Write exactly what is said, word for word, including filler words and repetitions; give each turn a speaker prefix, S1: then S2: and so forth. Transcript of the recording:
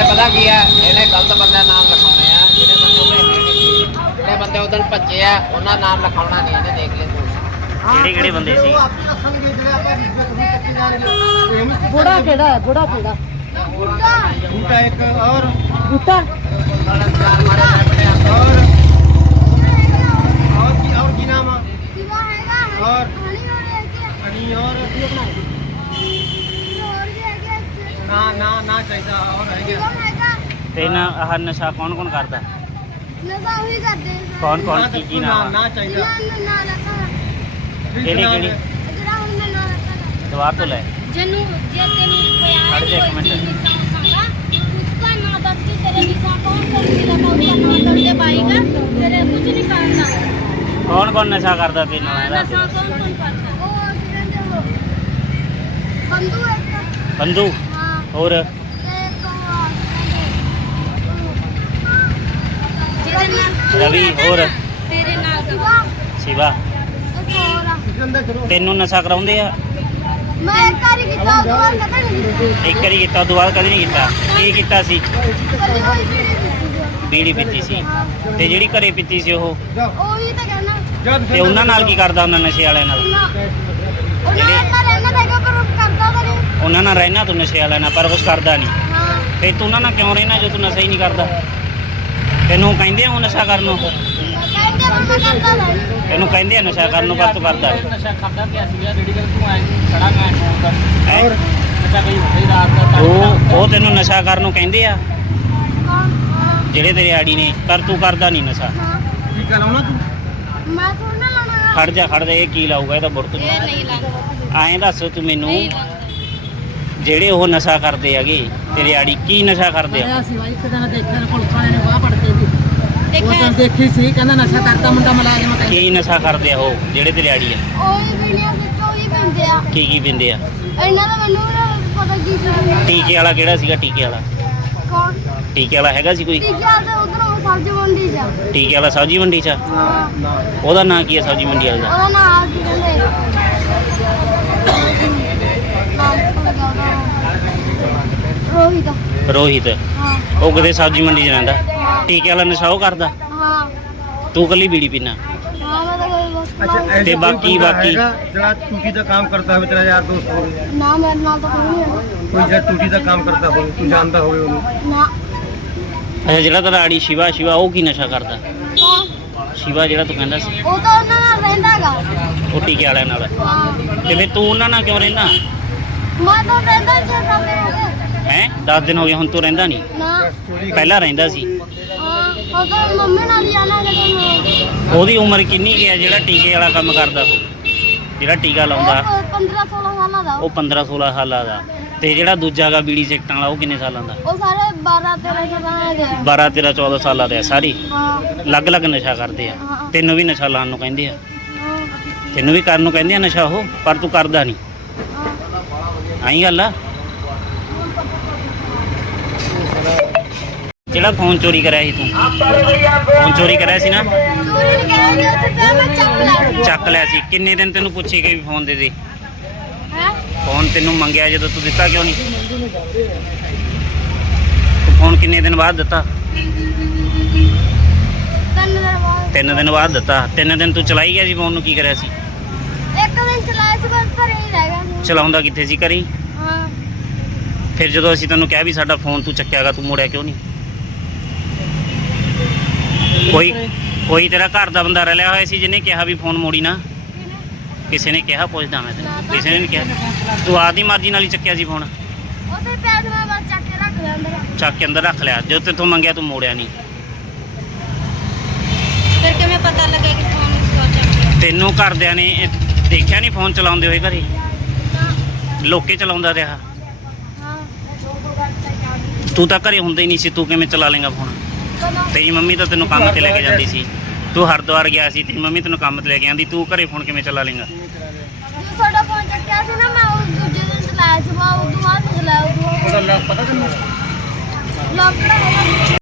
S1: पता की है इन्हें गलत बंदे नाम लिखाने हैं ਜਿਹੜੇ ਬੰਦੇ ਉਹਦੇ ਹੈ ਨਹੀਂ ਜਿਹੜੇ ਬੰਦੇ ਉਧਰ ਭੱਜੇ ਆ ਉਹਨਾਂ ਨਾਮ ਲਿਖਾਉਣਾ ਨਹੀਂ ਇਹਨੇ ਦੇਖ ਲੈ ਤੂੰ
S2: ਕਿਹੜੇ ਕਿਹੜੇ ਬੰਦੇ ਸੀ
S3: ਬੁੜਾ ਕਿਹੜਾ ਹੈ ਬੁੜਾ ਕਿਹੜਾ
S4: बूटा एक और
S3: ਬੂਟਾ
S1: ਚਾਰ ਮਾਰੇ ਬੜੇ
S4: और और की और की नाम और हनी और ना ना ना चाहिए और है
S2: ਤੇ ਨਾ ਆਹ ਨਸ਼ਾ ਕੌਣ ਕੌਣ ਕਰਦਾ ਕੌਣ ਕੌਣ ਕੀ ਕੀ ਨਾਮ
S4: ना चाहिए
S2: ਕਿਹੜੀ ਕਿਹੜੀ ਦੁਬਾਰਾ ਤੋਂ ਲੈ
S5: जनु जे तेरी प्यार
S2: खड़ जा एक
S5: कोई
S2: मिनट।
S5: चीज़ निशान खागा उसका ना दस की तेरे निशान कौन कर दिया था उसका ना दस के पाएगा तेरे कुछ नहीं करना
S2: ਕੌਣ ਕੌਣ ਨਸ਼ਾ ਕਰਦਾ ਤੇ ਨਾਲ ਇਹਦਾ
S5: नशा कौन कौन करता वो बंधु है
S2: ਬੰਦੂ
S5: हाँ
S2: ਹੋਰ
S5: तेरे नाल
S2: ਰਵੀ ਹੋਰ
S5: तेरे नाल का
S2: शिवा
S4: चलो
S2: ਤੈਨੂੰ ਨਸ਼ਾ ਕਰਾਉਂਦੇ ਆ
S5: मैं एक कारी की तो बार कदा नहीं
S2: ਇੱਕ ਵਾਰੀ ਕੀਤਾ ਉਦੋਂ ਬਾਅਦ ਕਦੇ ਨਹੀਂ ਕੀਤਾ ਕੀ ਕੀਤਾ ਸੀ
S5: कभी कोई भी
S2: ਬੀੜੀ ਪੀਤੀ ਸੀ ਤੇ ਜਿਹੜੀ ਘਰੇ ਪੀਤੀ ਸੀ ਉਹ
S5: ਉਹੀ ਤਾਂ ਕਹਿਣਾ
S2: ਤੇ ਉਹਨਾਂ ਨਾਲ ਕੀ ਕਰਦਾ ਉਹਨਾਂ ਨਸ਼ੇ ਵਾਲਿਆਂ ਨਾਲ
S5: ਨਾ ਉਹਨਾਂ ਨਾਲ ਰਹਿਣਾ ਤਾਂ ਪਰ ਉਹ ਕਰਦਾ ਤਾਂ ਨਹੀਂ
S2: ਉਹਨਾਂ ਨਾਲ ਰਹਿਣਾ ਤੂੰ ਨਸ਼ੇ ਵਾਲਿਆਂ ਨਾਲ ਪਰ ਕੁਛ ਕਰਦਾ ਨਹੀਂ
S5: ਹਾਂ
S2: ਫੇ ਤੂੰ ਉਹਨਾਂ ਨਾਲ ਕਿਉਂ ਰਹਿਣਾ ਜੋ ਤੂੰ ਨਸ਼ਾ ਹੀ ਨਹੀਂ ਕਰਦਾ ਤੈਨੂੰ ਕਹਿੰਦੇ ਆ ਉਹ ਨਸ਼ਾ ਕਰਨ ਨੂੰ
S5: ਕਹਿੰਦੇ ਮੰਮਾ ਕਰਦਾ ਨਹੀਂ
S2: ਤੈਨੂੰ ਕਹਿੰਦੇ ਆ ਨਸ਼ਾ ਕਰਨ ਨੂੰ ਪਰ ਤੂੰ ਕਰਦਾ ਨਹੀਂ।
S1: ਨਸ਼ਾ ਖਾਦਾ ਪਿਆ ਸੀਗਾ ਰੈਡੀ ਕਰ ਤੂੰ ਆਏ ਖੜਾ ਮੈਂ ਫੋਨ ਕਰ
S2: ਹੈਂ?
S1: ਨਸ਼ਾ ਕਈ ਹੁੰਦੀ ਰਾਤ ਦਾ
S2: ਉਹ ਉਹ ਤੈਨੂੰ ਨਸ਼ਾ ਕਰਨ ਨੂੰ ਕਹਿੰਦੇ ਆ
S5: ਹਾਂ ਹਾਂ
S2: ਜਿਹੜੇ ਤੇਰੇ ਆੜੀ ਨੇ ਪਰ ਤੂੰ ਕਰਦਾ ਨਹੀਂ ਨਸ਼ਾ
S5: ਹਾਂ
S4: की कराना तू
S5: ਮੈਂ ਥੋੜਾ ਨਾ ਲਾਉਣਾ
S2: ਖੜ ਜਾ ਖੜ ਜਾ ਇਹ ਕੀ ਲਾਊਗਾ ਇਹ ਤਾਂ ਬੁਰਤ
S5: ਇਹ ਨਹੀਂ ਲਾਉਂਦਾ
S2: ਐਂ ਦੱਸ ਤੂੰ ਮੈਨੂੰ
S5: ਨਹੀਂ ਲਾਉਂਦਾ
S2: ਜਿਹੜੇ ਉਹ ਨਸ਼ਾ ਕਰਦੇ ਹੈਗੇ ਤੇਰੇ ਆੜੀ ਕੀ ਨਸ਼ਾ ਕਰਦੇ ਆ
S3: ਆਇਆ ਸੀ ਬਾਈ ਇੱਕ ਦਿਨ ਦੇਖਿਆ ਪੁਲਿਸ ਵਾਲਿਆਂ ਨੇ ਵਾਹ ਪੜਦੇ ਸੀ ਉਹ
S5: ਦੇਖਿਆ
S3: ਤਾਂ ਦੇਖੀ ਸੀ ਕਹਿੰਦਾ ਨਸ਼ਾ ਕਰਦਾ ਮੁੰਡਾ ਮੁਲਾਜ਼ਮ ਕਹਿੰਦਾ
S2: ਕੀ ਨਸ਼ਾ ਕਰਦੇ ਆ ਉਹ ਜਿਹੜੇ ਤੇਰੇ ਆੜੀ ਆ
S5: ਉਹ ਹੀ ਵੀਡੀਓ ਵਿੱਚ ਉਹ ਹੀ ਪਿੰਦੇ ਆ
S2: ਕੀ ਕੀ ਪਿੰਦੇ ਆ
S5: ਇਹਨਾਂ ਦਾ ਮੈਨੂੰ ਵੀ ਪਤਾ ਕੀ ਸੀ
S2: ਟੀਕੇ ਵਾਲਾ ਕਿਹੜਾ ਸੀਗਾ ਟੀਕੇ ਵਾਲਾ
S5: ਕੌਣ
S2: ਟੀਕੇ ਵਾਲਾ ਹੈਗਾ ਸੀ ਕੋਈ
S5: ਤੀਜਾ ਤੇ ਉਧਰ ਸਬਜ਼ੀ ਮੰਡੀ ਜਾ
S2: ਟੀਕੇ ਵਾਲਾ ਸਬਜ਼ੀ ਮੰਡੀ 'ਚ ਆ?
S5: ਹਾਂ
S2: ਉਹਦਾ ਨਾਂ ਕੀ ਹੈ ਸਬਜ਼ੀ ਮੰਡੀ ਵਾਲੇ ਦਾ
S5: ਉਹਦਾ ਨਾਮ ਕੀ ਕਹਿੰਦੇ ਨਾਮ ਭੁੱਲ ਗਿਆ ਉਹਦਾ। ਰੋਹਿਤ
S2: ਰੋਹਿਤ
S5: ਹਾਂ
S2: ਉਹ ਕਿਤੇ ਸਬਜ਼ੀ ਮੰਡੀ 'ਚ ਰਹਿੰਦਾ ਟੀਕੇ ਵਾਲਾ ਨਸ਼ਾ ਉਹ ਕਰਦਾ
S5: ਹਾਂ
S2: ਤੂੰ ਕੱਲੀ ਬੀੜੀ ਪੀਣਾ
S5: ਹਾਂ ਮੈਂ ਤਾਂ ਕੋਈ ਬਸ
S4: अच्छा ऐसे
S2: ते
S4: कोई
S2: बाकी-
S4: बंदा
S2: बाकी-
S4: हैगा जरा टूटी का काम करता है तेरा यार दोस्त हो
S5: ਨਾ ਮੇਰੇ ਨਾਲ ਤਾਂ ਕੋਈ ਨਹੀਂ ਹੈ
S4: कोई जरा टूटी का काम करता हो तू जानता हो
S5: ਨਾ
S2: ਅੱਛਾ ਜਿਹੜਾ ਤੇਰਾ ਆੜੀ ਸ਼ਿਵਾ ਸ਼ਿਵਾ ਉਹ ਕੀ ਨਸ਼ਾ ਕਰਦਾ
S5: ਕੌਣ?
S2: ਸ਼ਿਵਾ ਜਿਹੜਾ ਤੂੰ ਕਹਿੰਦਾ ਸੀ
S5: ਉਹ ਤਾਂ ਉਹਨਾਂ ਨਾਲ ਰਹਿੰਦਾਗਾ
S2: ਉਹ ਟੀਕੇ ਵਾਲਿਆਂ ਨਾਲ
S5: ਹਾਂ
S2: ਤੇ ਫਿਰ ਤੂੰ ਉਹਨਾਂ ਨਾਲ ਕਿਉਂ ਰਹਿੰਦਾ
S5: ਮੈਂ ਤਾਂ ਰਹਿੰਦਾ ਛੇ ਸੱਤ ਦਿਨ ਹੋ ਗਏ
S2: ਹੈ ਦਸ ਦਿਨ ਹੋ ਗਏ ਹੁਣ ਤੂੰ ਰਹਿੰਦਾ ਨਹੀਂ
S5: ਨਾ
S2: ਪਹਿਲਾਂ ਰਹਿੰਦਾ ਸੀ
S5: ਹਾਂ ਉਹ ਤਾਂ ਮੰਮੀ ਨਾਲ ਹੀ ਆਣਾ ਜਦੋਂ
S2: ਉਹਦੀ ਉਮਰ ਕਿੰਨੀ ਕੁ ਹੈ ਜਿਹੜਾ ਟੀਕੇ ਵਾਲਾ ਕੰਮ ਕਰਦਾ ਉਹ ਜਿਹੜਾ ਟੀਕਾ ਲਾਉਂਦਾ
S5: ਪੰਦਰਾਂ ਸੋਲਾਂ ਸਾਲਾਂ ਦਾ
S2: ਉਹ ਪੰਦਰਾਂ ਸੋਲਾਂ ਸਾਲਾਂ ਦਾ ਤੇ ਜਿਹੜਾ ਦੂਜਾ ਗਾ ਬੀੜੀ ਸਿੱਟਣ ਵਾਲਾ ਉਹ ਕਿੰਨੇ ਸਾਲਾਂ ਦਾ
S5: ਉਹ ਸਾਰੇ ਬਾਰਾਂ ਤੇਰਾਂ ਸਾਲਾਂ ਦੇ ਆ।
S2: ਬਾਰਾਂ ਤੇਰਾਂ ਚੌਦਾਂ ਸਾਲਾਂ ਦੇ ਆ ਸਾਰੇ
S5: ਹਾਂ
S2: ਅਲੱਗ-ਅਲੱਗ ਨਸ਼ਾ ਕਰਦੇ ਆ
S5: ਹਾਂ।
S2: ਤੈਨੂੰ ਵੀ ਨਸ਼ਾ ਲਾਉਣ ਨੂੰ ਕਹਿੰਦੇ ਆ
S5: ਹਾਂ
S2: ਤੈਨੂੰ ਵੀ ਕਰਨ ਨੂੰ ਕਹਿੰਦੇ ਆ ਨਸ਼ਾ ਉਹ ਪਰ ਤੂੰ ਕਰਦਾ ਨਹੀਂ
S5: ਹਾਂ
S2: ਆਈ ਗੱਲ ਆ ਜਿਹੜਾ ਫੋਨ ਚੋਰੀ ਕਰਿਆ ਸੀ ਤੂੰ ਫੋਨ ਚੋਰੀ ਕਰਿਆ ਸੀ ਨਾ
S5: ਚੋਰੀ ਨਹੀਂ ਕਰਾਂਗੇ ਉੱਥੇ ਪਿਆ ਮੈਂ ਚੱਕ ਲਿਆ
S2: ਚੱਕ ਲਿਆ ਸੀ ਕਿੰਨੇ ਦਿਨ ਤੈਨੂੰ ਪੁੱਛੀ ਗਈ ਵੀ ਫੋਨ ਦੇ ਦੇ
S5: ਹੈ
S2: ਫੋਨ ਤੈਨੂੰ ਮੰਗਿਆ ਜਦੋਂ ਤੂੰ ਦਿੱਤਾ ਕਿਉਂ ਨਹੀਂ ਤੂੰ ਫੋਨ ਕਿੰਨੇ ਦਿਨ ਬਾਅਦ ਦਿੱਤਾ
S5: ਤਿੰਨ ਦਿਨ ਬਾਅਦ
S2: ਤਿੰਨ ਦਿਨ ਬਾਅਦ ਦਿੱਤਾ ਤਿੰਨ ਦਿਨ ਤੂੰ ਚਲਾਈ ਗਿਆ ਸੀ ਫੋਨ ਨੂੰ ਕੀ ਕਰਿਆ ਸੀ
S5: ਇੱਕ ਦਿਨ ਚਲਾਇਆ ਸੀ ਬਸ ਘਰੇ ਹੀ ਰਹਿ ਗਿਆ ਸੀ।
S2: ਚਲਾਉਂਦਾ ਕਿੱਥੇ ਸੀ ਘਰੇ ਹੀ?
S5: ਹਾਂ
S2: ਫਿਰ ਜਦੋਂ ਅਸੀਂ ਤੈਨੂੰ ਕਿਹਾ ਵੀ ਸਾਡਾ ਫੋਨ ਤੂੰ ਚੱਕਿਆਗਾ ਤੂੰ ਮੋੜਿਆ ਕਿਉਂ ਨਹੀਂ ਕੋਈ ਕੋਈ ਤੇਰਾ ਘਰ ਦਾ ਬੰਦਾ ਰਲਿਆ ਹੋਇਆ ਸੀ ਜਿਹਨੇ ਕਿਹਾ ਵੀ ਫੋਨ ਮੋੜੀ ਨਾ ਕਿਸੇ ਨੇ ਕਿਹਾ ਪੁੱਛਦਾ ਮੈਂ ਤੈਨੂੰ ਕਿਸੇ ਨੇ ਨਹੀਂ ਕਿਹਾ ਤੂੰ ਆਪਦੀ ਮਰਜ਼ੀ ਨਾਲ ਹੀ ਚੱਕਿਆ ਸੀ ਫੋਨ
S5: ਉੱਥੇ ਪਿਆ ਸੀ ਮੈਂ ਬਸ ਚੱਕ ਕੇ ਰੱਖ ਲਿਆ ਅੰਦਰ
S2: ਚੱਕ ਕੇ ਅੰਦਰ ਰੱਖ ਲਿਆ ਜਦੋਂ ਤੇਥੋਂ ਮੰਗਿਆ ਤੂੰ ਮੋੜਿਆ ਨਹੀਂ
S5: ਫਿਰ ਕਿਵੇਂ ਪਤਾ ਲੱਗਿਆ ਕਿ ਫੋਨ ਸੋਚਿਆ
S2: ਤੈਨੂੰ ਘਰਦਿਆਂ ਨੇ ਇਹ ਦੇਖਿਆ ਨਹੀਂ ਫੋਨ ਚਲਾਉਂਦੇ ਹੋਏ ਘਰੇ ਲੋਕੇ ਚਲਾਉਂਦਾ ਰਿਹਾ
S5: ਹਾਂ
S2: ਤੂੰ ਤਾਂ ਘਰੇ ਹੁੰਦਾ ਹੀ ਨਹੀਂ ਸੀ ਤੂੰ ਕਿਵੇਂ ਚਲਾ ਲੇਗਾ ਫੋਨ
S5: ਕਦੋਂ
S2: ਤੇਰੀ ਮੰਮੀ ਤਾਂ ਤੈਨੂੰ ਕੰਮ ਤੇ ਲੈ ਕੇ ਜਾਂਦੀ ਸੀ ਤੂੰ ਹਰਿਦੁਆਰ ਗਿਆ ਸੀ ਤੇਰੀ ਮੰਮੀ ਤੈਨੂੰ ਕੰਮ ਤੇ ਲੈ ਕੇ ਆਂਦੀ ਤੂੰ ਘਰੇ ਫੋਨ ਕਿਵੇਂ ਚਲਾ ਲੇਗਾ
S5: ਜਦੋਂ ਤੁਹਾਡਾ ਫੋਨ ਚੱਕਿਆ ਸੀ ਨਾ ਮੈਂ ਉਹ ਦੂਜੇ ਦਿਨ ਚਲਾਇਆ ਸੀ ਮੈਂ ਉਦੋਂ ਬਾਅਦ ਨਹੀਂ ਚਲਾਇਆ ਉਦੋਂ
S4: ਉਹਦਾ ਲੱਗ ਪਤਾ ਤੈਨੂੰ
S5: ਲੋਕ